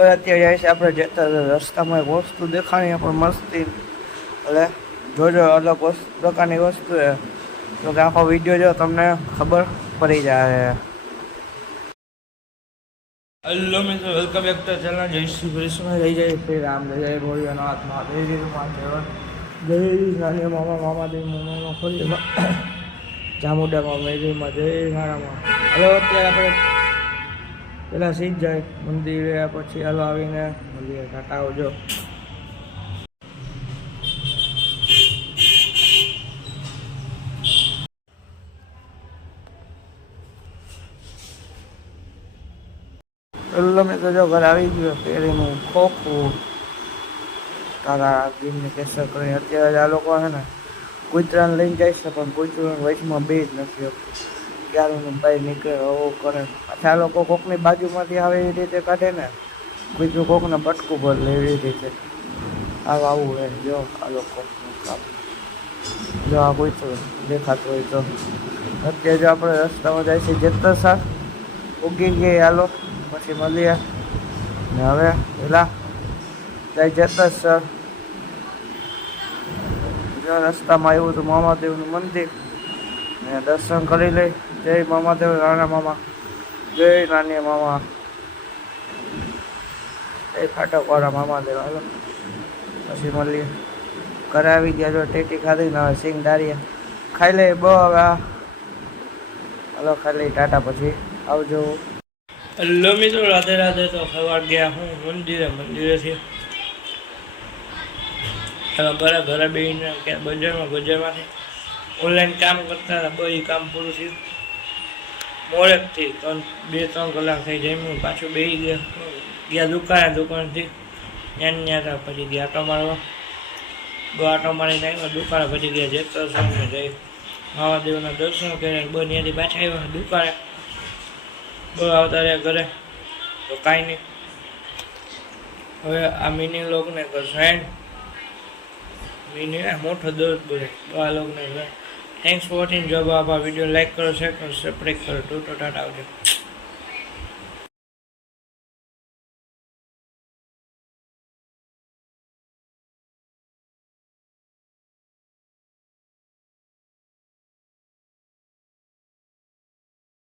અત્યારે જાય છે આપણે જતા રસ્તામાં એક વસ્તુ દેખાણી આપણે મસ્તી, એટલે જોજો અલગ પ્રકારની વસ્તુ છે, તો કે આખો વિડીયો જો તમને ખબર પડી જાય. હેલો મિત્રો, વેલકમ બેક ટુ ચેનલ. જય શ્રી કૃષ્ણ, જય શ્રી રામ, જય ભોળિયાનાથ મહાદેવ, જય નાની મામા મામાદેવ મામાનો ખોલી જામુડામાં મેરીમાં જય નાનામાં. હલો અત્યારે આપણે પેલા સીધ જાય મંદિરે, પછી હાલો આવીને મંદિરે ટાટા આવજો. પેલો મેં તો જો ઘર આવી ગયો, પેરીનું ખોખું તારા ગીરની કેસર કરીને. અત્યારે આ લોકો છે ને કૂતરાને લઈને જાય છે, પણ કૂતરાને વચમાં બે જ નથી, ક્યારેનું ભાઈ નીકળે આવું કરે. પાછા આ લોકો કોકની બાજુમાંથી આવે એવી રીતે કાઢે ને, કૂતરું કોકને પટકું ભરે એવી રીતે આવું હે. જો આ લોકો કામ, જો આ કૂતરું દેખાતું હોય તો. અત્યારે જો આપણે રસ્તામાં જાય છે જેતરસર, ઉગી ગઈ હાલો પછી મળીએ. ને હવે પેલા જાય જેતરસર. જો રસ્તામાં આવ્યું હતું મામાદેવનું મંદિર, ને દર્શન કરી લઈ. જય મામાદેવ, નાના મામા, જય નાની મામા, જય ફાટકવાળા મામાદેવ. હાલો પછી મળીએ. ઘરે આવી ગયા, જો ટેટી ખાધી ને હવે સિંગ દાળિયા ખાઈ લે. બહુ હવે હાલો ખાઈ લઈ, ટાટા પછી આવજો. હેલો મિત્રો, રાધે રાધે. તો સવાર ગયા હું મંદિરેથી ઘરે બેસીને બજારમાંથી ઓનલાઈન કામ કરતા હતા. બધું કામ પૂરું થયું મોડેકથી 2-3 કલાક થઈ જાય. પાછું બેસી ગયા દુકાનેથી ત્યાં હતા. પછી ગયા આટો મારવા, આટો મારીને આવ્યા દુકાને. પછી ગયા જેતરસરને જઈ મહાદેવના દર્શન કર્યા. ત્યાંથી પાછા આવ્યા દુકાને. આવતા રહ્યા ઘરે તો કાંઈ નહીં. હવે આ મિની લોકને સાઈન મિની મોટો દોસ્ત બોલે આ લોકને. Thanks for watching. જો આ વિડીયો લાઈક કરો, શેર કરો, સબસ્ક્રાઈબ કરો. ટાટા આવજો.